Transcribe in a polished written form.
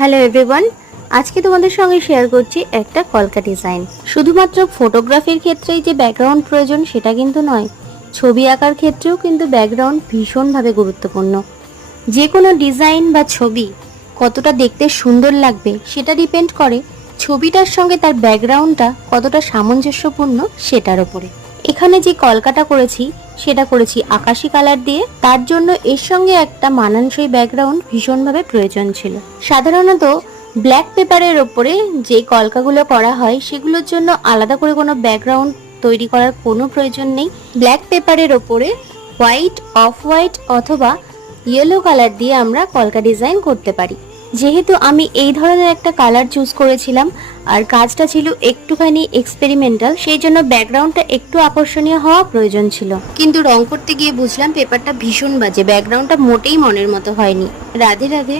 Hello everyone, আজকে তোমাদের সঙ্গে শেয়ার করছি একটা কলকা ডিজাইন। শুধুমাত্র ফটোগ্রাফির ক্ষেত্রেই যে ব্যাকগ্রাউন্ড প্রয়োজন সেটা কিন্তু নয়, ছবি আঁকার ক্ষেত্রেও কিন্তু ব্যাকগ্রাউন্ড ভীষণভাবে গুরুত্বপূর্ণ। যে কোনো ডিজাইন বা ছবি কতটা দেখতে সুন্দর লাগবে সেটা ডিপেন্ড করে ছবিটার সঙ্গে তার ব্যাকগ্রাউন্ডটা কতটা সামঞ্জস্যপূর্ণ সেটার উপরে। এখানে যে কলকাটা করেছি সেটা করেছি আকাশি কালার দিয়ে, তার জন্য এর সঙ্গে একটা মানানসই ব্যাকগ্রাউন্ড ভীষণভাবে প্রয়োজন ছিল। সাধারণত ব্ল্যাক পেপারের ওপরে যে কলকাগুলো করা হয় সেগুলোর জন্য আলাদা করে কোনো ব্যাকগ্রাউন্ড তৈরি করার কোনো প্রয়োজন নেই। ব্ল্যাক পেপারের ওপরে হোয়াইট, অফ হোয়াইট অথবা ইয়েলো কালার দিয়ে আমরা কলকা ডিজাইন করতে পারি। যেহেতু আমি এই ধরনের একটা কালার চুজ করেছিলাম আর কাজটা ছিল একটুখানি এক্সপেরিমেন্টাল, সেই জন্য ব্যাকগ্রাউন্ডটা একটু আকর্ষণীয় হওয়া প্রয়োজন ছিল। কিন্তু রং করতে গিয়ে বুঝলাম পেপারটা ভীষণ বাজে, ব্যাকগ্রাউন্ডটা মোটেই মনের মতো হয়নি। রাধে রাধে।